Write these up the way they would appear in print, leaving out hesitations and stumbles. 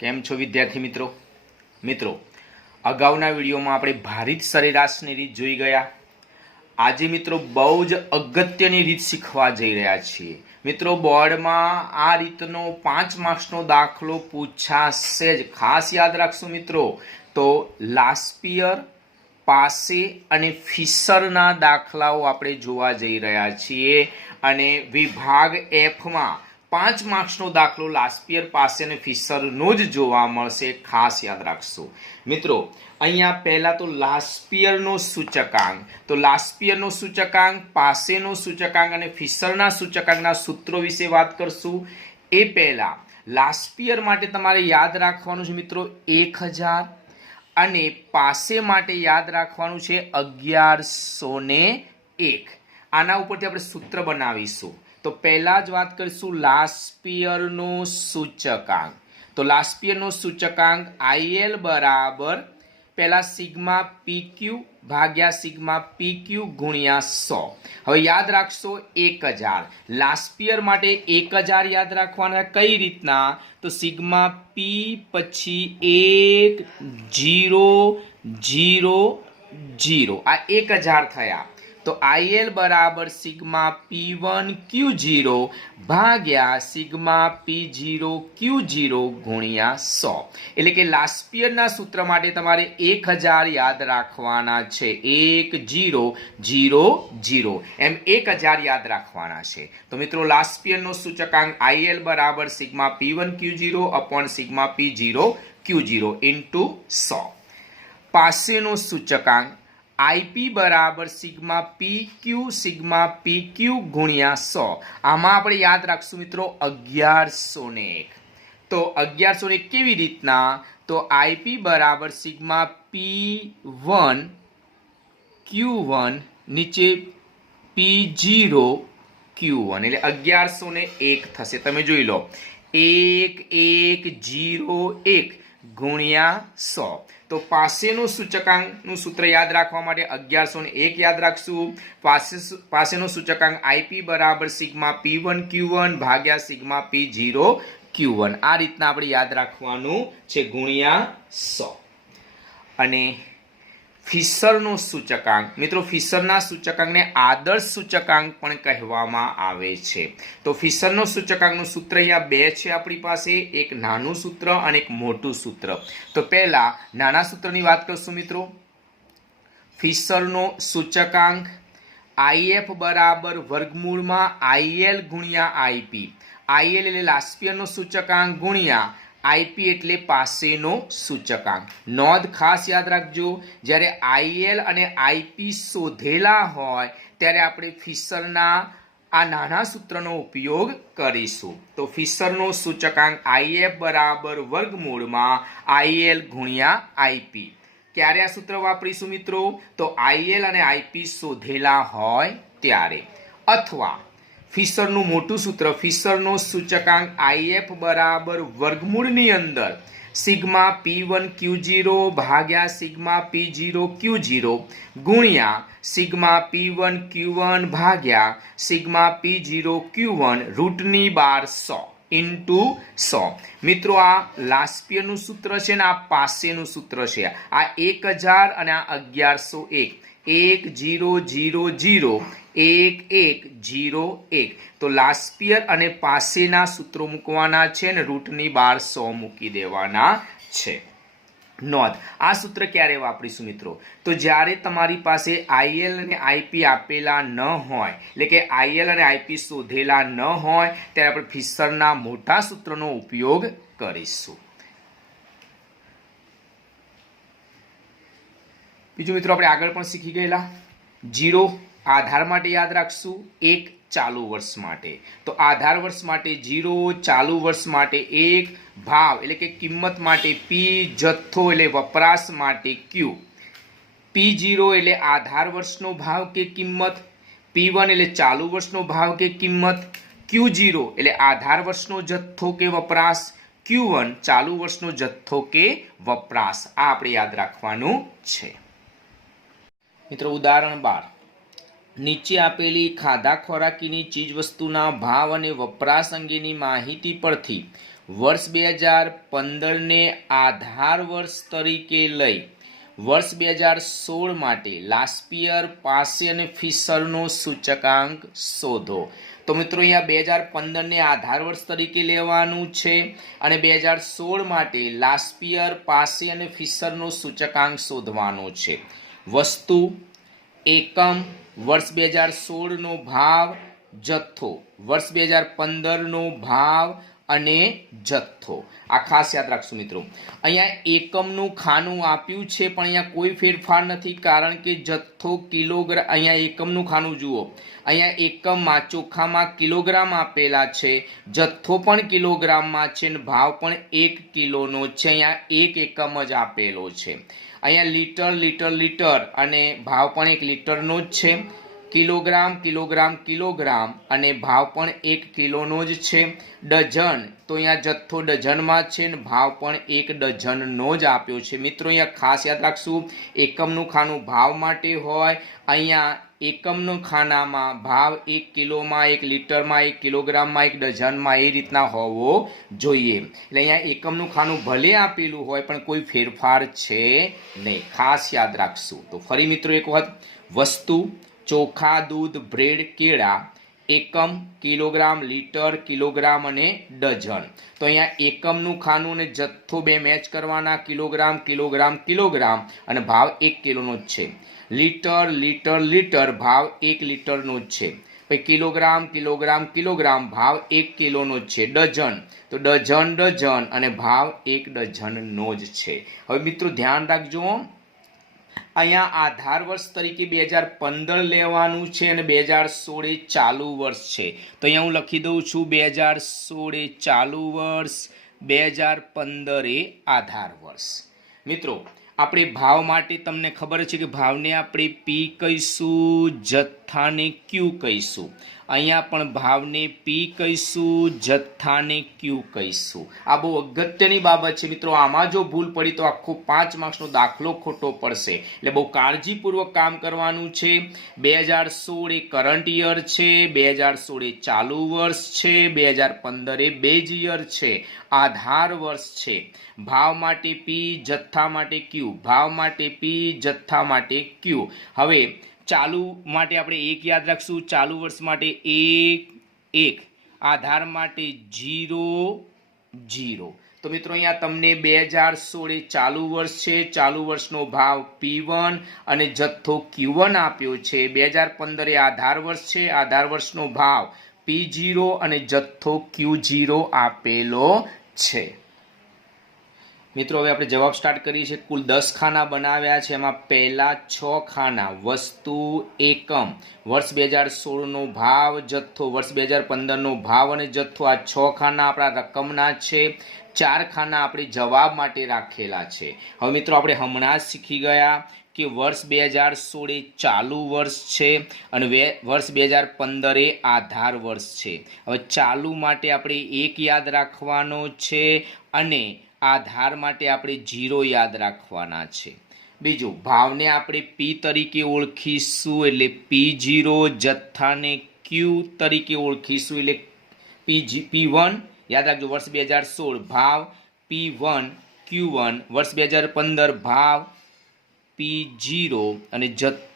કેમ છો વિદ્યાર્થી મિત્રો અગાઉના વિડીયોમાં આપણે ભારિત સરેરાશની રીત જોઈ ગયા। આજે મિત્રો બહુ જ અગત્યની રીત શીખવા જઈ રહ્યા છીએ। મિત્રો બોર્ડમાં આ રીતનો 5 માર્ક્સનો દાખલો પૂછાશે જ, ખાસ યાદ રાખશો મિત્રો। તો લાસ્પિયર, પાસે અને ફિશરના દાખલાઓ આપણે જોવા જઈ રહ્યા છીએ અને વિભાગ એફમાં 5 માર્ક્સનો દાખલો લાસ્પિયર, પાસે અને ફિશરનો જ જોવા મળશે, ખાસ યાદ રાખશો મિત્રો। અહીંયા પહેલા તો લાસ્પિયરનો સૂચકાંક, તો લાસ્પિયરનો સૂચકાંક, પાસેનો સૂચકાંક અને ફિશરના સૂચકાંકના સૂત્રો વિશે વાત કરશું। એ પહેલા લાસ્પિયર માટે તમારે યાદ રાખવાનું છે મિત્રો 1000 અને પાસે માટે યાદ રાખવાનું છે 1101। આના ઉપરથી આપણે સૂત્ર બનાવીશું। તો પહેલા જ વાત કરીશું લાસ્પિયરનો સૂચકાંક। તો લાસ્પિયરનો સૂચકાંક IL બરાબર પહેલા સિગ્મા PQ ભાગ્યા સિગ્મા PQ ગુણ્યા 100। હવે યાદ રાખશો 1000, લાસ્પિયર માટે 1000 યાદ રાખવાના કઈ રીતના? તો સિગ્મા P પછી 1 0 0 0, આ 1000 થયા। તો IL બરાબર સિગ્મા P1 Q0 ભાગ્યા સિગ્મા P0 Q0 ગુણ્યા 100। એટલે કે લાસ્પિયરના સૂત્ર માટે તમારે 1000 યાદ રાખવાના છે, 1 0 0 0 એમ 1000 યાદ રાખવાના છે। તો મિત્રો લાસ્પિયરનો સૂચકાંક IL બરાબર sigma P1 Q0 upon sigma P0 Q0 into 100। પાસેનો સૂચકાંક IP બરાબર સિગ્મા PQ ગુણ્યા 100। આમાં આપણે યાદ રાખશું મિત્રો 1101। તો 1101 કેવી રીતના? તો IP બરાબર સિગ્મા P1 Q1 નીચે P0 Q1 એટલે 1101 થશે। તમે જોઈ લો 1101 ગુણ્યા 100। તો પાસેનું સૂચકાંકનું સૂત્ર યાદ રાખવા માટે 1101 યાદ રાખશું। પાસેનું સૂચકાંક IP બરાબર સિગ્મા P1 Q1 ભાગ્યા સિગ્મા P0 Q1, આ રીતના આપણે યાદ રાખવાનું છે ગુણ્યા 100। અને ફિશરનો સૂચકાંક, મિત્રો ફિશરના સૂચકાંકને આદર્શ સૂચકાંક પણ કહેવામાં આવે છે। તો ફિશરનો સૂચકાંકનું સૂત્ર અહીંયા 2 છે આપણી પાસે, એક નાનું સૂત્ર અને એક મોટું સૂત્ર। તો પહેલા નાના સૂત્રની વાત કરશું મિત્રો। ફિશરનો સૂચકાંક IF બરાબર વર્ગમૂળમાં IL ગુણ્યા IP। IL એટલે લાસ્પિયરનો સૂચકાંક ગુણ્યા IP એટલે પાસેનો સૂચકાંક। નોંધ ખાસ યાદ રાખજો, જ્યારે IL અને IP શોધેલા હોય ત્યારે આપણે ફિશરના આ નાના સૂત્રનો ઉપયોગ કરીશું। તો ફિશરનો સૂચકાંક IF બરાબર વર્ગમૂળમાં IL ગુણ્યા IP। ક્યારે આ સૂત્ર વાપરીશું મિત્રો? તો IL અને IP શોધેલા હોય ત્યારે। અથવા ફિશરનું મોટું સૂત્ર, ફિશરનો સૂચકાંક IF બરાબર વર્ગમૂળની અંદર સિગ્મા P1 Q0 ભાગ્યા સિગ્મા P0 Q0 ગુણ્યા સિગ્મા P1 Q1 ભાગ્યા સિગ્મા P0 Q1 રૂટની 12 ઇન્ટુ 100। મિત્રો આ લાસ્પિયરનું સૂત્ર છે ને આ પાસેનું સૂત્ર છે। આ 1000 અને આ 1101, 1 0 0 0 1 1 0 1। તો લાસ્પિયર અને પાસેના સૂત્રો મૂકવાના છે ને રૂટની 12 મૂકી દેવાના છે। નોંધ, આ સૂત્ર ક્યારે વાપરીશું મિત્રો? તો જ્યારે તમારી પાસે IL અને IP આપેલા ન હોય, એટલે કે IL અને IP શોધેલા ન હોય ત્યારે આપણે ફિશરના મોટા સૂત્રનો ઉપયોગ કરીશું। બીજું મિત્રો આપણે આગળ પણ શીખી ગયેલા 0 આધાર માટે યાદ રાખશું, 1 ચાલુ વર્ષ માટે। તો આધાર વર્ષ માટે 0, ચાલુ વર્ષ માટે 1, ભાવ એટલે કે કિંમત માટે P, જથ્થો એટલે વપરાશ માટે Q। P0 એટલે આધાર વર્ષનો ભાવ કે કિંમત, P1 એટલે ચાલુ વર્ષનો ભાવ કે કિંમત, Q0 એટલે આધાર વર્ષનો જથ્થો કે વપરાશ, Q1 ચાલુ વર્ષનો જથ્થો કે વપરાશ। આ આપણે યાદ રાખવાનું છે મિત્રો। ઉદાહરણ 12, નીચે આપેલી ખાધા ખોરાકીની ચીજ વસ્તુના ભાવ અને વપરાશ અંગેની માહિતી પરથી વર્ષ 2015 ને આધાર વર્ષ તરીકે લઈ વર્ષ 2016 માટે લાસ્પિયર, પાસે અને ફિશરનો સૂચકાંક શોધો. તો મિત્રો અહીંયા 2015 ને આધાર વર્ષ તરીકે લેવાનું છે અને 2016 માટે લાસ્પિયર, પાસે અને ફિશરનો સૂચકાંક શોધવાનો છે. વસ્તુ, એકમ, વર્ષ 2016 નો ભાવ, જથ્થો, વર્ષ 2015 નો ભાવ અને જથ્થો. આ ખાસ યાદ રાખશું મિત્રો. અહીંયા એકમનું ખાનું આપ્યું છે પણ અહીંયા કોઈ ફેરફાર નથી, કારણ કે જથ્થો કિલોગ્રામ. અહીંયા એકમનું ખાનું જુઓ, અહીંયા એકમમાં ચોખામાં કિલોગ્રામ આપેલા છે, જથ્થો પણ કિલોગ્રામમાં છે અને ભાવ પણ 1 કિલોનો છે. અહીંયા એક એકમ જ આપેલો છે. અહીંયા લીટર, લીટર, લીટર અને ભાવ પણ 1 લીટરનો જ છે. કિલોગ્રામ, કિલોગ્રામ, કિલોગ્રામ અને ભાવ પણ 1 કિલોનો જ છે. ડઝન, તો અહીંયા જથ્થો ડઝનમાં છે અને ભાવ પણ 1 ડઝનનો જ આપ્યો છે. મિત્રો અહીંયા ખાસ યાદ રાખશું, એકમનું ખાનું ભાવ માટે હોય. અહીંયા એકમનું ખાનામાં ભાવ 1 કિલોમાં, 1 લીટરમાં, 1 કિલોગ્રામમાં, 1 ડઝનમાં એ રીતના હોવો જોઈએ. એટલે અહીંયા એકમનું ખાનું ભલે આપેલું હોય પણ કોઈ ફેરફાર છે નહીં, ખાસ યાદ રાખશું. તો ફરી મિત્રો એક વખત, વસ્તુ ચોખા, દૂધ, બ્રેડ, કેળા, એકમ કિલોગ્રામ, લીટર, કિલોગ્રામ અને ડઝન. તો અહીંયા એકમનું ખાનું અને જથ્થો બે મેચ કરવાના, કિલોગ્રામ, કિલોગ્રામ, કિલોગ્રામ અને ભાવ 1 કિલોનો જ છે. લીટર, લીટર, લીટર, ભાવ 1 લીટરનો જ છે. પછી કિલોગ્રામ, કિલોગ્રામ, કિલોગ્રામ, ભાવ 1 કિલોનો જ છે. ડઝન, તો ડઝન, ડઝન અને ભાવ 1 ડઝનનો જ છે. હવે મિત્રો ધ્યાન રાખજો, અહીંયા આધાર વર્ષ તરીકે 2015 લેવાનું છે અને 2016 એ ચાલુ વર્ષ છે. તો અહીંયા હું લખી દઉં છું 2016 એ ચાલુ વર્ષ, 2015 એ આધાર વર્ષ. મિત્રો આપણે ભાવ માટે તમને ખબર છે કે ભાવને આપણે પી કહીશું, જથ્થાને ક્યુ કહીશું. અહીંયા પણ ભાવને પી કહીશું, જથ્થાને ક્યુ કહીશું. આ બહુ અગત્યની બાબત છે મિત્રો. આમાં જો ભૂલ પડી તો આખો 5 માર્ક્સનો દાખલો ખોટો પડશે. એટલે બહુ કાળજીપૂર્વક કામ કરવાનું છે. 2016 એ કરંટ યર છે, 2016 એ ચાલુ વર્ષ છે, 2015 એ બેઝ યર છે, આધાર વર્ષ છે. ભાવ માટે પી, જથ્થા માટે ક્યુ. ભાવ માટે પી, જથ્થા માટે ક્યુ. હવે ચાલુ માટે આપણે 1 યાદ રાખશું, ચાલુ વર્ષ માટે 1 1, આધાર માટે 0 0. તો મિત્રો અહીંયા તમને 2016 એ ચાલુ વર્ષ છે, ચાલુ વર્ષનો ભાવ P1 અને જથ્થો Q1 આપ્યો છે. 2015 એ આધાર વર્ષ છે, આધાર વર્ષનો ભાવ P0 અને જથ્થો Q0 આપેલો છે. મિત્રો હવે આપણે જવાબ સ્ટાર્ટ કરીએ છીએ. કુલ 10 ખાના બનાવ્યા છે, એમાં પહેલા 6 ખાના વસ્તુ, એકમ, વર્ષ 2016 નો ભાવ, જથ્થો, વર્ષ 2015 નો ભાવ અને જથ્થો. આ 6 ખાના આપણા રકમના છે. 4 ખાના આપણે જવાબ માટે રાખેલા છે. હવે મિત્રો આપણે હમણાં જ શીખી ગયા કે વર્ષ 2016 એ ચાલુ વર્ષ છે અને વર્ષ 2015 એ આધાર વર્ષ છે. હવે ચાલુ માટે આપણે 1 યાદ રાખવાનો છે અને આધાર માટે આપણે 0 યાદ રાખવાના છે. બીજું, ભાવને આપણે પી તરીકે ઓળખીશું એટલે P0, જથ્થાને ક્યુ તરીકે ઓળખીશું એટલે P1. યાદ રાખજો, વર્ષ 2016 ભાવ P1 Q1, વર્ષ 2015 ભાવ P0 અને જથ્થો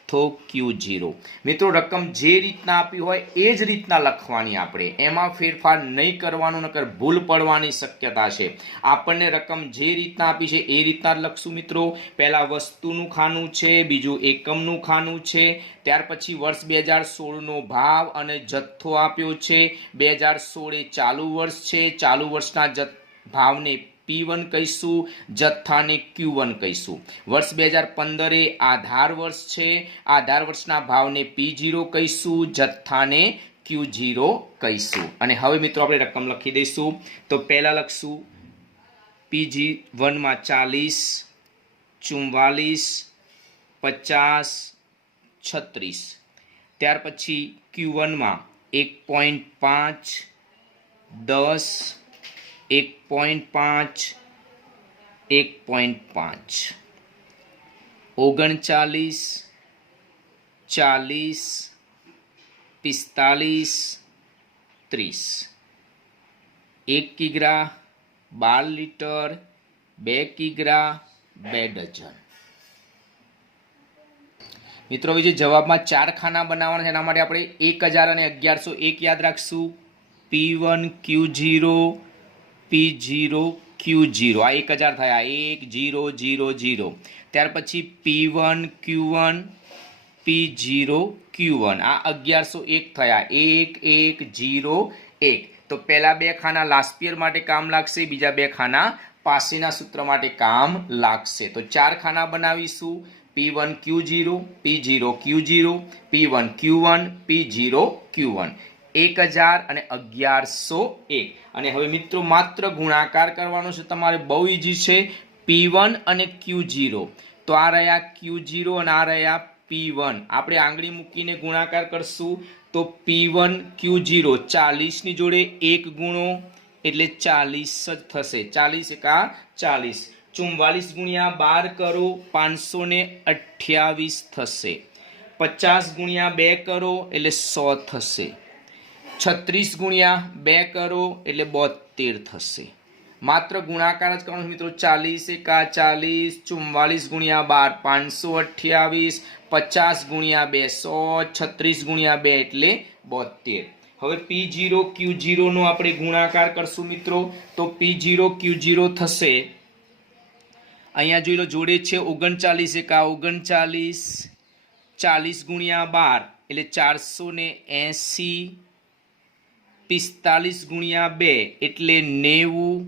Q0. મિત્રો રકમ જે રીતના આપી હોય એ જ રીતના લખવાની, આપણે એમાં ફેરફાર નહીં કરવાનું, નકર ભૂલ પડવાની શક્યતા છે. આપણને રકમ જે રીતના આપી છે એ રીતના લખશું મિત્રો. પહેલા વસ્તુનું ખાનું છે, બીજું એકમનું ખાનું છે, ત્યાર પછી વર્ષ 2016 નો ભાવ અને જથ્થો આપ્યો છે. 2016 એ ચાલુ વર્ષ છે, ચાલુ વર્ષના ભાવને P1 કહીશું, જથ્થાને Q1 કહીશું. વર્ષ 2015 એ આધાર વર્ષ છે, આધાર વર્ષના ભાવને P0 કહીશું, જથ્થાને Q0 કહીશું. અને હવે મિત્રો આપણે રકમ લખી દઈશું. તો પહેલા લખશું P1 માં 40, 44, 50, 36. ત્યાર પછી Q1 માં 1.5, 10, 1.5, 1.5, 39, 40, 45, 30. 1 કિગ્રા, 12 લીટર, 2 કિગ્રા, 2 ડઝન. મિત્રો હવે જે જવાબમાં 4 ખાના બનાવવાના છે એના માટે આપણે 1000 અને 1101 યાદ રાખશું. P1 Q0 P0 Q0 આ 1000 થયા 1000. ત્યાર પછી P1 Q1 P0 Q1 આ 1101 થયા 1101. તો પહેલા 2 ખાના લાસ્ટ પિયર માટે કામ લાગશે, બીજા 2 ખાના પાસેના સૂત્ર માટે કામ લાગશે. તો 4 ખાના બનાવીશું. P1 Q0 P0 Q0 P1 Q1 P0 Q1 1000 અને 1101. અને હવે મિત્રો માત્ર ગુણાકાર કરવાનો છે તમારે, બહુ ઈઝી છે. P1 અને Q0 તો આ રહ્યા Q0 અને આ રહ્યા P1. આપણે આંગળી મૂકીને ગુણાકાર કરશું તો P1 Q0 40 ની જોડે 1 ગુણો એટલે 40 જ થશે. 40 એકા 40. 44 ગુણ્યા 12 કરો 528 થશે. 50 ગુણ્યા 2 કરો એટલે 100 થશે. 36 ગુણ્યા 2 કરો એટલે 72 થશે. માત્ર ગુણાકાર જ કરવાનો મિત્રો. 40 એકા 40, 44 ગુણ્યા 12 528, 50 ગુણ્યા 2 100, 36 ગુણ્યા 2 એટલે 72. હવે P0 Q0 નો આપણે ગુણાકાર કરશું મિત્રો. તો P0 Q0 થશે, અહીંયા જોઈ લો જોડે છે 39 એકા 39, 40 ગુણ્યા 12 એટલે 480, 45 ગુણ્યા 2 એટલે 90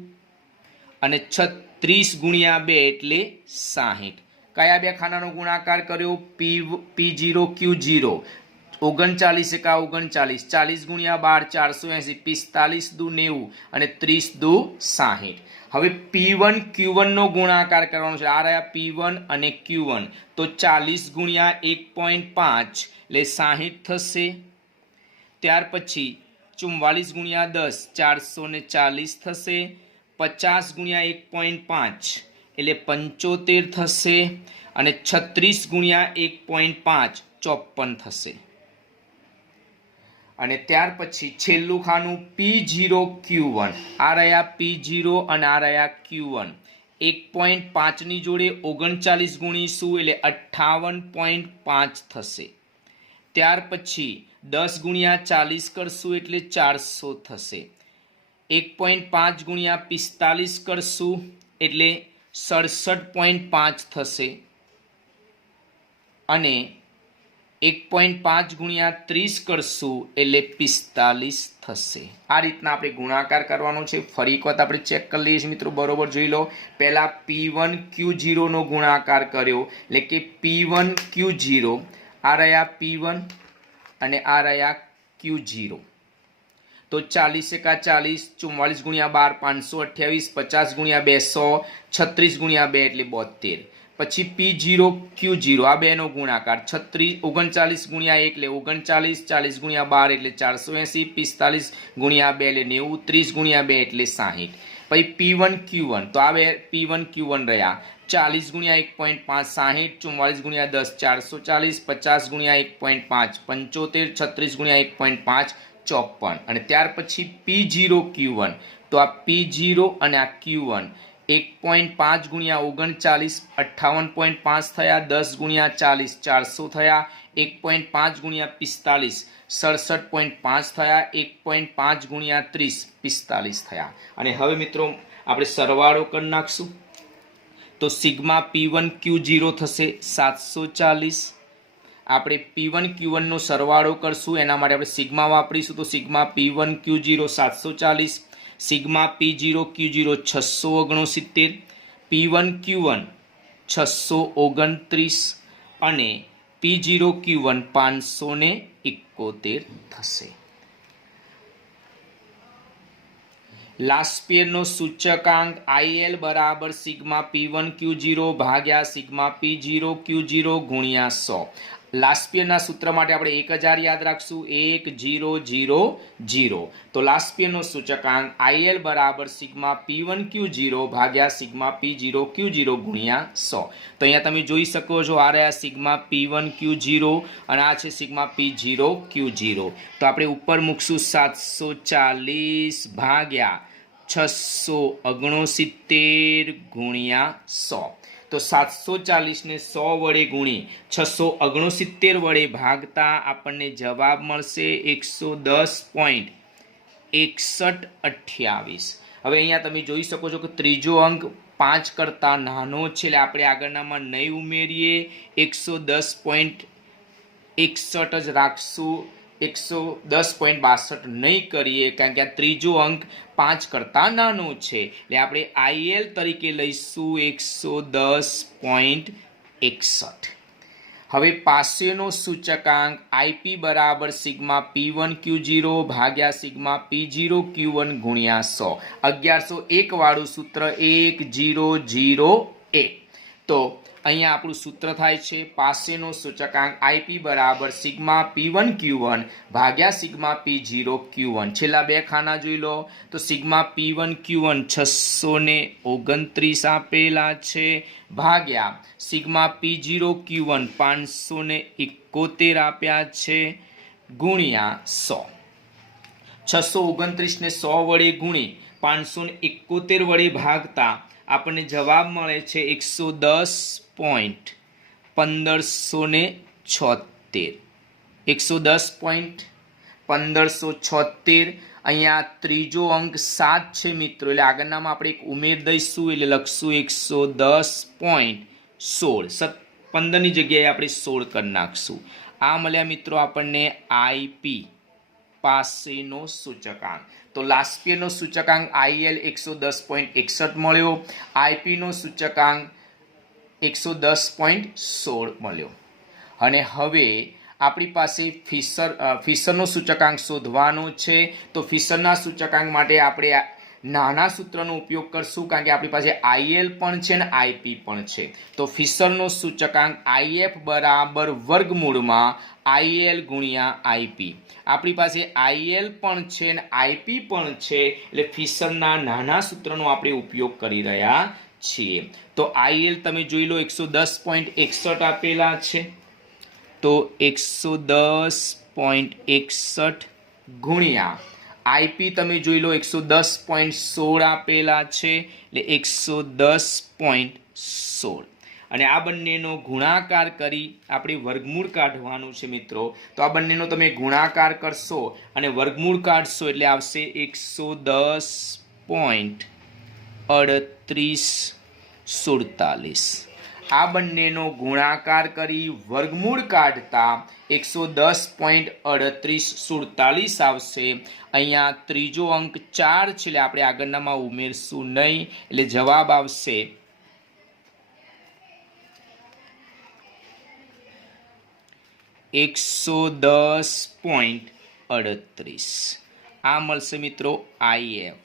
અને 36 ગુણ્યા 2 એટલે 60. કયા 2 ખાનાનો ગુણાકાર કર્યો? P0 Q0 39 એકા 39, 40 ગુણ્યા 12 480, 45 દુ 90 અને 30 દુ 60. હવે P1 Q1 નો ગુણાકાર કરવાનો છે. આ રહ્યા P1 અને Q1 તો 40 ગુણ્યા 1.5 એટલે 60 થશે. ત્યાર પછી 44 ગુણ્યા 10 440 થશે. 50 ગુણ્યા 1.5 એટલે 75 થશે અને 36 ગુણ્યા 1.5 54 થશે. અને ત્યાર પછી છેલ્લું ખાનું P0 Q1. આ રહ્યા P0 અને આ રહ્યા Q1. 1.5 ની જોડે 39 ગુણીશું એટલે 58.5 થશે. ત્યાર પછી 10 ગુણ્યા 40 કરશું એટલે 400 થશે. 1.5 ગુણ્યા 45 કરશું એટલે 67.5 થશે. અને 1.5 ગુણ્યા 30 કરશું એટલે 45 થશે. આ રીતના આપણે ગુણાકાર કરવાનો છે. ફરી એક વખત આપણે ચેક કરી લઈએ છીએ મિત્રો, બરોબર જોઈ લો. પહેલા P1 Q0 નો ગુણાકાર કર્યો એટલે કે P1 Q0, આ રહ્યા P1 અને આ રહ્યા Q0. તો 40 એકા 40, 44 ગુણ્યા 12 528, 50 ગુણ્યા 2 100, 36 ગુણ્યા 2 એટલે 72. પછી P0 Q0 આ બેનો ગુણાકાર 39 ગુણ્યા 1 એટલે 39, 40 ગુણ્યા 12 એટલે 480, 45 ગુણ્યા 2 એટલે 90, 30 ગુણ્યા 2 એટલે 60. પછી P1 Q1 તો આ બે P1 Q1 રહ્યા 40 ગુણ્યા 1.5 60, 44 ગુણ્યા 10 440, 50 ગુણ્યા 1.5 75, 36 ગુણ્યા 1.5 54. અને ત્યાર પછી P0 Q1 તો આ P0 અને આ Q1 1.5 ગુણ્યા 39 58.5 થયા. 10 ગુણ્યા 40 400 થયા. 1.5 ગુણ્યા 45 67.5 થયા. 1.5 ગુણ્યા 30 45 થયા. અને હવે મિત્રો આપણે સરવાળો કરી નાખશું તો સિગ્મા P1 Q0 થશે 740. આપણે P1 Q1 નો સરવાળો કરશું, એના માટે આપણે સિગ્મા વાપરીશું. તો sigma P1 Q0 740, sigma P0 Q0 669, P1 Q1 629 અને P0 Q1 571 થશે. લાસ્ટ પેરનો સૂચકાંક IL બરાબર સિગ્મા P1 Q0 ભાગ્યા સિગ્મા P0 Q0 ગુણ્યા 100. લાસ્ટ પેરના સૂત્ર માટે આપણે 1000 યાદ રાખશું. 1000. તો લાસ્ટ પેરનો સૂચકાંક IL બરાબર સિગ્મા P1 Q0 ભાગ્યા સિગ્મા P0 Q0 ગુણ્યા 100. તો અહીંયા તમે જોઈ શકો છો આ રહ્યા સિગ્મા P1 Q0 અને આ છે સિગ્મા P0 Q0. તો આપણે ઉપર મૂકશું 740 ભાગ્યા 669 ગુણ્યા 100. તો 740 ને 100 વડે ગુણી 669 વડે ભાગતા આપણને જવાબ મળશે 110.6128. હવે અહીંયા તમે જોઈ શકો છો કે ત્રીજો અંક 5 કરતાં નાનો છે, એટલે આપણે આગળનામાં નહીં ઉમેરીએ, 110.61 જ રાખશું, 110.62 નહીં કરીએ, કારણ કે આ ત્રીજો અંક 5 કરતાં નાનો છે, એટલે આપણે IL તરીકે લઈશું 110.61. હવે પાસેનો સૂચકાંક IP બરાબર સિગ્મા P1 Q0 ભાગ્યા સિગ્મા P0 Q1 ગુણ્યા 100. 1101 વાળું સૂત્ર 1001. તો અહીંયા આપણું સૂત્ર થાય છે પાસેનો સૂચકાંક IP બરાબર સિગ્મા P1 Q1 ભાગ્યા સિગ્મા P0 Q1. છેલ્લા બે ખાના જોઈ લો. તો સિગ્મા P1 Q1 629 આપેલા છે ભાગ્યા સિગ્મા P0 Q1 571 આપ્યા છે ગુણ્યા 100. 629 ને 100 વડે ગુણી 571 વડે ભાગતા આપણને જવાબ મળે છે 110.1576. 110.1576. અહીંયા ત્રીજો અંક 7 છે મિત્રો, એટલે આગળનામાં આપણે એક ઉમેર દઈશું, એટલે લખશું 110.16. 15ની જગ્યાએ આપણે 16 કરી નાખશું. આ મળ્યા મિત્રો આપણને IP પાસેનો સૂચકાંક. તો લાસ્ટ યરનો સૂચકાંક IL 110.61 મળ્યો, IP નો સૂચકાંક 110.16 મળ્યો. અને હવે આપણી પાસે ફિશરનો સૂચકાંક શોધવાનો છે. તો ફિશરના સૂચકાંક માટે આપણે નાના સૂત્રનો ઉપયોગ કરશું, કારણ કે આપણી પાસે IL પણ છે અને IP પણ છે. તો ફિશરનો સૂચકાંક IF બરાબર વર્ગમૂળમાં IL ગુણ્યા IP. આપણી પાસે IL પણ છે અને IP પણ છે, એટલે ફિશરના નાના સૂત્રનો આપણે ઉપયોગ કરી રહ્યા છીએ. તો IL તમે જોઈ લો 110.61 આપેલા છે, તો 110.61 ગુણ્યા IP તમે જોઈ લો 110.16 આપેલા છે, એટલે 110.16. અને આ બંનેનો ગુણાકાર કરી આપણે વર્ગમૂળ કાઢવાનું છે મિત્રો. તો આ બંનેનો તમે ગુણાકાર કરશો અને વર્ગમૂળ કાઢશો એટલે આવશે 110.3847. આ બંનેનો ગુણાકાર કરી વર્ગમૂળ કાઢતા 110.3847 આવશે. અહીંયા ત્રીજો અંક 4 છે, એટલે આપણે આગળનામાં ઉમેરશું નહીં, એટલે જવાબ આવશે 110.38. આ મળશે મિત્રો IF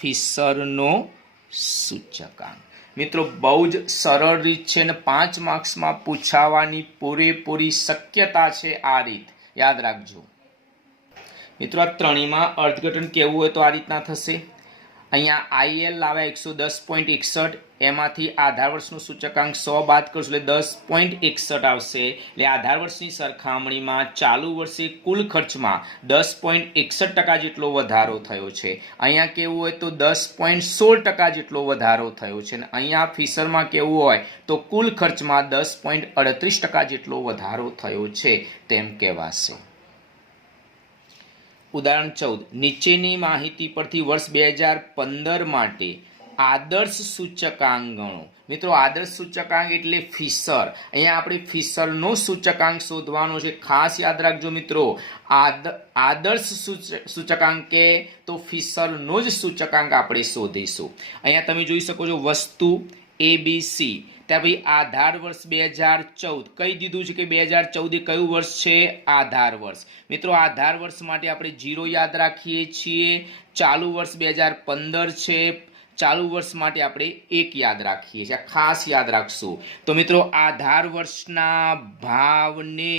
ફિશરનો સૂચકાંક. મિત્રો બહુ જ સરળ રીત છે અને 5 માર્ક્સમાં પૂછાવાની પૂરેપૂરી શક્યતા છે. આ રીત યાદ રાખજો મિત્રો. આ ત્રણેયમાં અર્થઘટન કેવું હોય તો આ રીતના થશે. અહીંયા IL લાવ્યા 110.61, એમાંથી આધાર વર્ષનું સૂચકાંક 100 બાદ કરશું એટલે 10.61 આવશે. એટલે આધાર વર્ષની સરખામણીમાં ચાલુ વર્ષે કુલ ખર્ચમાં 10.61% જેટલો વધારો થયો છે. અહીંયા કેવું હોય તો 10.16% જેટલો વધારો થયો છે. અને અહીંયા ફિશરમાં કેવું હોય તો કુલ ખર્ચમાં 10.38% જેટલો વધારો થયો છે તેમ કહેવાશે. ઉદાહરણ 14. નીચેની માહિતી પરથી વર્ષ 2015 માટે આદર્શ સૂચકાંક ગણો. મિત્રો આદર્શ સૂચકાંક એટલે ફિશર. અહીંયા આપણે ફિશરનો સૂચકાંક શોધવાનો છે. ખાસ યાદ રાખજો મિત્રો, આદર્શ સૂચકાંક કે તો ફિશરનો જ સૂચકાંક આપણે શોધીશું. અહીંયા તમે જોઈ શકો છો વસ્તુ ABC, ત્યાં ભાઈ આધાર વર્ષ 2014 કહી દીધું છે કે 2014 એ કયું વર્ષ છે? આધાર વર્ષ. મિત્રો આધાર વર્ષ માટે આપણે 0 યાદ રાખીએ છીએ. ચાલુ વર્ષ 2015 છે, ચાલુ વર્ષ માટે આપણે 1 યાદ રાખીએ છીએ. ખાસ યાદ રાખશું. તો મિત્રો આધાર વર્ષના ભાવને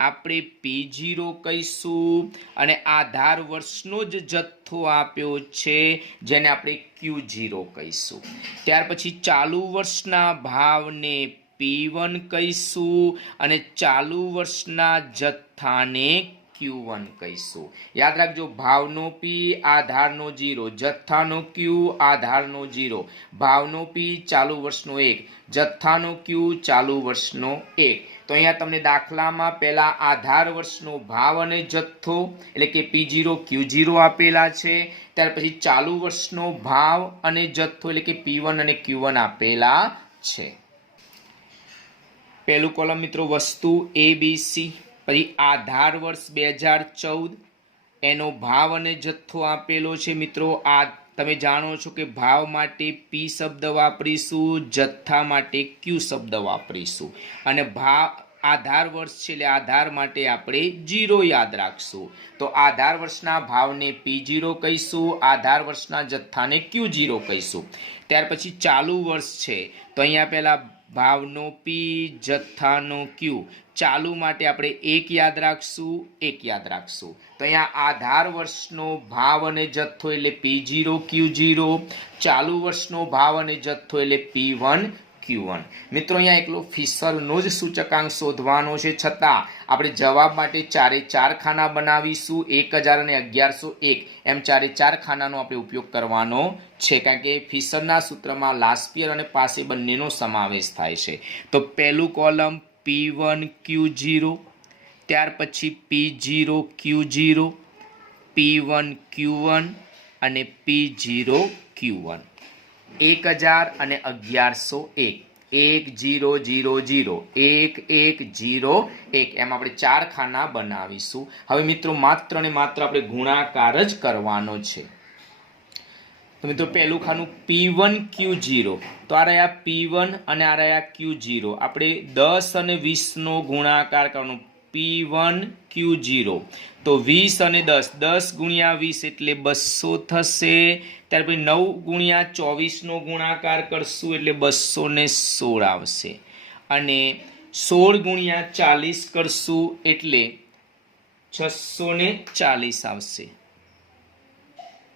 આપણે P0 કહીશું અને આધાર વર્ષનો જ જથ્થો આપ્યો છે જેને આપણે Q0 કહીશું. ત્યાર પછી ચાલુ વર્ષના ભાવને P1 કહીશું અને ચાલુ વર્ષના જથ્થાને Q1 કહીશું। યાદ રાખજો, ભાવનો P આધારનો 0, જથ્થાનો Q આધારનો 0, ભાવનો P ચાલુ વર્ષનો 1, જથ્થાનો Q ચાલુ વર્ષનો 1। તો અહીંયા તમને દાખલામાં પહેલા આધાર વર્ષનો ભાવ અને જથ્થો એટલે કે P0 Q0 આપેલા છે, ત્યાર પછી ચાલુ વર્ષનો ભાવ અને જથ્થો એટલે કે P1 અને Q1 આપેલા છે। પહેલું કોલમ મિત્રો વસ્તુ ABC, પછી આધાર વર્ષ 2014, એનો ભાવ અને જથ્થો આપેલો છે મિત્રો। આ તમે જાણો છો કે ભાવ માટે P શબ્દ વાપરીશું, જથ્થા માટે Q શબ્દ વાપરીશું, અને ભાવ આધાર વર્ષ છે એટલે આધાર માટે આપણે 0 યાદ રાખશું। તો આધાર વર્ષના ભાવને P0 કહીશું, આધાર વર્ષના જથ્થાને Q0 કહીશું। ત્યાર પછી ચાલુ વર્ષ છે તો અહીંયા પહેલા ભાવનો P, જથ્થાનો Q, ચાલુ માટે આપણે 1 યાદ રાખશું, 1 યાદ રાખશું। તો અહીંયા આધાર વર્ષનો ભાવ અને જથ્થો એટલે P0 Q0, ચાલુ વર્ષનો ભાવ અને જથ્થો એટલે P1 Q1। મિત્રો અહીંયા એકલો ફિશરનો જ સૂચકાંક શોધવાનો છે, છતાં આપણે જવાબ માટે 4 ખાના બનાવીશું, 1000 અને 1101 એમ 4 ખાનાનો આપણે ઉપયોગ કરવાનો છે, કારણ કે ફિશરના સૂત્રમાં લાસ્ટ યર અને પાસે બંનેનો સમાવેશ થાય છે। તો પહેલું કોલમ P1 Q0, ત્યાર પછી P0 Q0, P1 Q1 અને P0 Q1, 1000 અને 1101, 1000, 1101 એમ આપણે 4 ખાના બનાવીશું। હવે મિત્રો માત્ર ને માત્ર આપણે ગુણાકાર જ કરવાનો છે। તો મિત્રો પહેલું ખાનું P1 Q0, તો આ રહ્યા P1 અને આ રહ્યા Q0, આપણે 10 અને 20 નો ગુણાકાર કરવાનો। P1 Q0 તો 20 અને 10, 10 ગુણ્યા 20 એટલે 200 થશે। ત્યાર પછી 9 ગુણ્યા 24 નો ગુણાકાર કરશું એટલે 216 આવશે, અને 16 ગુણ્યા 40 કરશું એટલે 640 આવશે।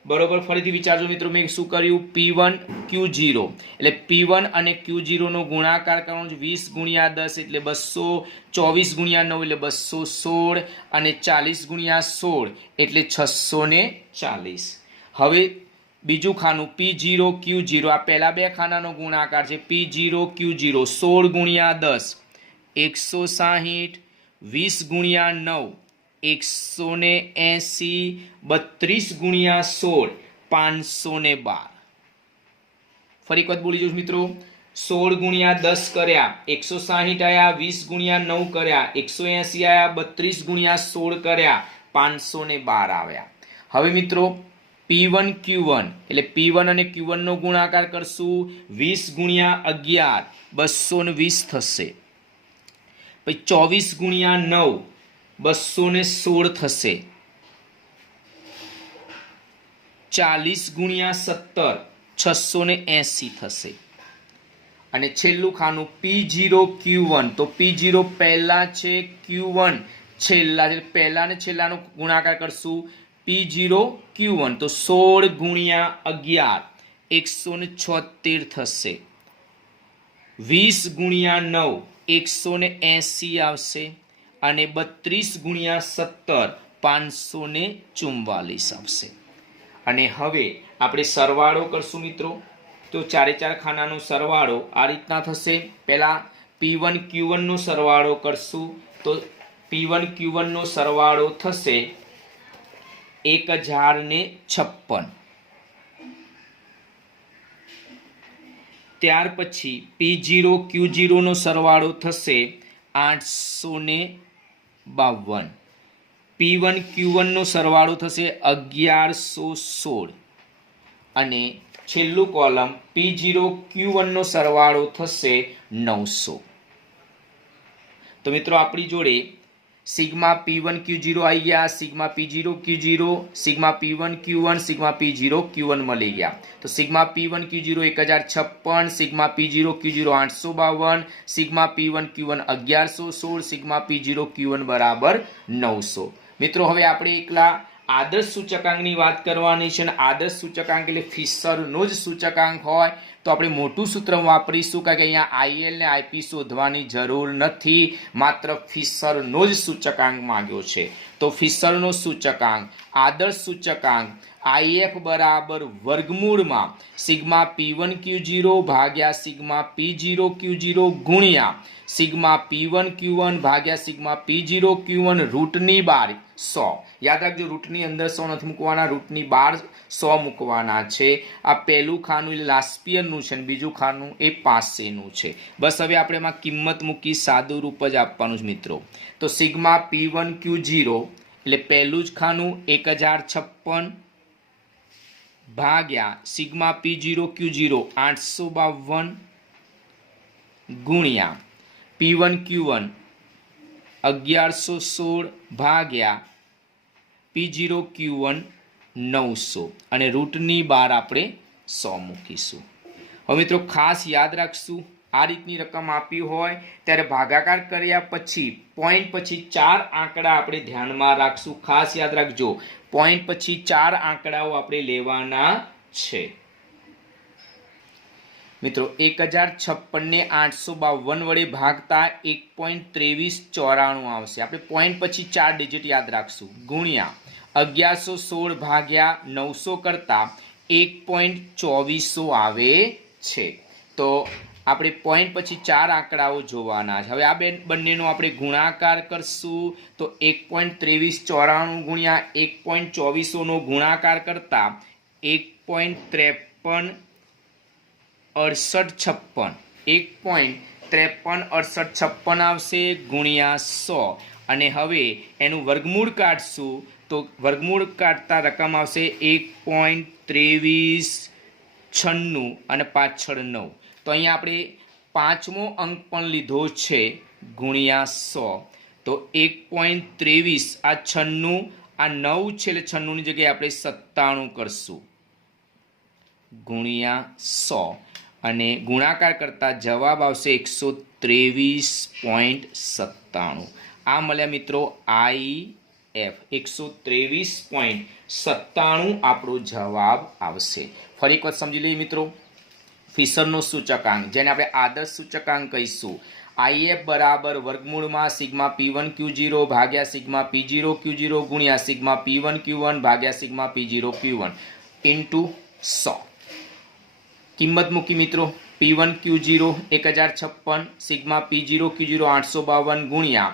બરોબર, ફરીથી વિચારજો મિત્રો, મેં શું કર્યું? P1 Q0 એટલે P1 અને Q0 નો ગુણાકાર કરવાનો છે, 20 ગુણ્યા 10 એટલે 200, 24 ગુણ્યા 9 એટલે 216, અને 40 ગુણ્યા 16 એટલે 640। હવે બીજું ખાનું P0 Q0, આ પહેલા 2 ખાનાનો ગુણાકાર છે। P0 Q0 16 ગુણ્યા 10 160, 20 ગુણ્યા 9 180, 32 ગુણ્યા 16 512। ફરી વખત બોલી જોઉં મિત્રો, 16 ગુણ્યા 10 કર્યા 160 આયા, 20 ગુણ્યા 9 કર્યા 180 આયા, 32 ગુણ્યા 16 કર્યા 512 આવ્યા। હવે મિત્રો P1 Q1 એટલે P1 અને Q1 નો ગુણાકાર કરશું, 20 ગુણ્યા 11 220 થશે, પછી 24 ગુણ્યા 9 216 થશે, 40 ગુણ્યા 17 680 થશે, અને છેલ્લું ખાનું P0 Q1, તો P0 પહેલા છે, Q1 છેલ્લા છે, પહેલા ને છેલ્લાનો ગુણાકાર કરશું। P0 Q1 તો 16 ગુણ્યા 11 176 થશે, 20 ગુણ્યા 9 180 આવશે, અને 32 ગુણ્યા 17 544 આવશે। અને હવે આપણે સરવાળો કરશું મિત્રો, તો 4 ખાનાનો સરવાળો આ રીતના થશે। પહેલા P1 Q1 નો સરવાળો કરશું, તો P1 Q1 નો સરવાળો થશે 1056। ત્યાર પછી P0 Q0 નો સરવાળો થશે 852, P1 Q1 નો સરવાળો થશે 1116, અને છેલ્લું કોલમ P0 Q1 નો સરવાળો થશે 900। તો મિત્રો આપણી જોડે સિગ્મા P1 Q0 આવી ગયા, sigma P0 Q0, sigma P1 Q1, sigma P0 Q1 મળી ગયા। તો sigma P1 Q0 1056, sigma P0 Q0 852, sigma P1 Q1 1116, sigma P0 Q1 બરાબર 900। મિત્રો હવે આપણે એકલા આદર્શ સૂચકાંકની વાત કરવાની છે અને આદર્શ સૂચકાંક એટલે ફિશરનો જ સૂચકાંક હોય તો આપણે મોટું સૂત્ર વાપરીશું કારણ કે અહીંયા આઈએલ ને આઈપી શોધવાની જરૂર નથી, માત્ર ફિશરનો જ સૂચકાંક માંગ્યો છે. તો ફિશરનો સૂચકાંક આદર્શ સૂચકાંક આઈએફ બરાબર વર્ગમૂળમાં સિગ્મા P1 Q0 ભાગ્યા સિગ્મા P0 Q0 ગુણ્યા સિગ્મા P1 Q1 ભાગ્યા સિગ્મા P0 Q1 રૂટની બાર 100. યાદ રાખજો, રૂટની અંદર 100 નથી મૂકવાના, રૂટની બાર 100 મૂકવાના છે. આ પહેલું ખાનું એટલે લાસ્પિયરનું છે અને બીજું ખાનું એ પાસેનું છે. બસ હવે આપણે એમાં કિંમત મૂકી સાદું રૂપ જ આપવાનું છે મિત્રો. તો સિગ્મા P1 Q0 એટલે પહેલું જ ખાનું 1056 ભાગ્યા સિગ્મા P0 Q0 852 ગુણ્યા P1 Q1 1116 ભાગ્યા P0 Q1 900 અને રૂટની બાર આપણે 100 મૂકીશું. હવે મિત્રો ખાસ યાદ રાખશું, આ રીતની રકમ આપી હોય ત્યારે ભાગાકાર કર્યા પછી પોઈન્ટ પછી 4 આંકડા આપણે ધ્યાનમાં રાખશું. ખાસ યાદ રાખજો, પોઈન્ટ પછી 4 આંકડાઓ આપણે લેવાના છે. મિત્રો 1056 ને 852 વડે ભાગતા 1.2394 આવશે. આપણે પોઈન્ટ પછી 4 ડિજિટ યાદ રાખશું ગુણ્યા 1116 ભાગ્યા 900 કરતા 1.2400 આવે છે. તો આપણે પોઈન્ટ પછી 4 આંકડાઓ જોવાના છે. હવે આ બંનેનો આપણે ગુણાકાર કરશું તો 1.2394 ગુણ્યા 1.2400 નો ગુણાકાર કરતા 1.536856 1.536856 આવશે ગુણ્યા 100. અને હવે એનું વર્ગમૂળ કાઢશું તો વર્ગમૂળ કાઢતા રકમ આવશે 1.2396 અને પાછળ 9. તો અહીંયા આપણે પાંચમો અંક પણ લીધો છે ગુણ્યા 100. તો 1.23 આ 96 આ 9 છે એટલે 96 ની જગ્યાએ આપણે 97 કરશું ગુણ્યા 100 અને ગુણાકાર કરતા જવાબ આવશે 123.97. આ મળ્યા મિત્રો IF 123.97 આપણો જવાબ આવશે. ફરી એક વખત સમજી લઈએ મિત્રો, ફિશરનો સૂચકાંક જેને આપણે આદર્શ સૂચકાંક કહીશું, IF બરાબર વર્ગમૂળમાં સિગ્મા P1 Q0 ભાગ્યા સિગ્મા P0 Q0 ગુણ્યા સિગ્મા P1 Q1 ભાગ્યા સિગ્મા P0 Q1 ઇન્ટુ 100. કિંમત મૂકી મિત્રો, P1 Q0 1056 sigma P0 Q0 852 ગુણ્યા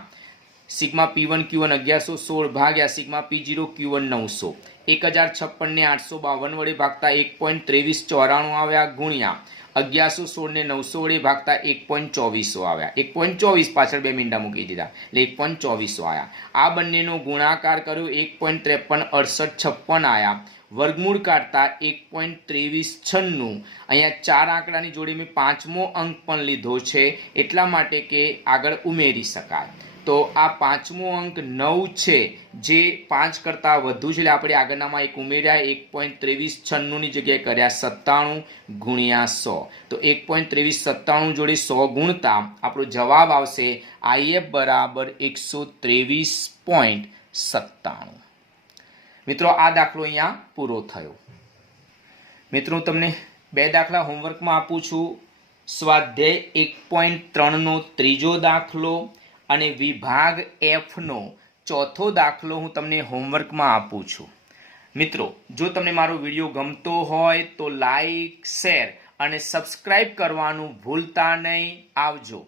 સિગ્મા P1 Q1 1116 ભાગ્યા સિગ્મા P0 Q1 900. 1056 ને 852 વડે ભાગતા 1.2394 આવ્યા ગુણ્યા 1116 ને 900 વડે ભાગતા 1.2400 આવ્યા. 1.24 પાછળ 2 મીંડા મૂકી દીધા એટલે 1.2400 આવ્યા. આ બંનેનો ગુણાકાર કર્યો 1.536856 આવ્યા. વર્ગમૂળ કાઢતા 1.2396. અહીંયા 4 આંકડાની જોડે મેં પાંચમો અંક પણ લીધો છે એટલા માટે કે આગળ ઉમેરી શકાય. તો આ પાંચમો અંક 9 છે જે 5 કરતાં વધુ છે એટલે આપણે આગળનામાં એક ઉમેર્યા 1.2396 ની જગ્યાએ કર્યા 97 ગુણ્યા 100. તો 1.2397 જોડે 100 ગુણતા આપણો જવાબ આવશે IF બરાબર 123.97. મિત્રો આ દાખલો અહીંયા પૂરો થયો. મિત્રો હું તમને 2 દાખલા હોમવર્કમાં આપું છું. સ્વાધ્યાય 1.3 નો ત્રીજો દાખલો અને વિભાગ F નો ચોથો દાખલો હું તમને હોમવર્કમાં આપું છું. મિત્રો જો તમને મારો વિડીયો ગમતો હોય તો લાઈક, શેર અને સબસ્ક્રાઈબ કરવાનું ભૂલતા નહીં. આવજો.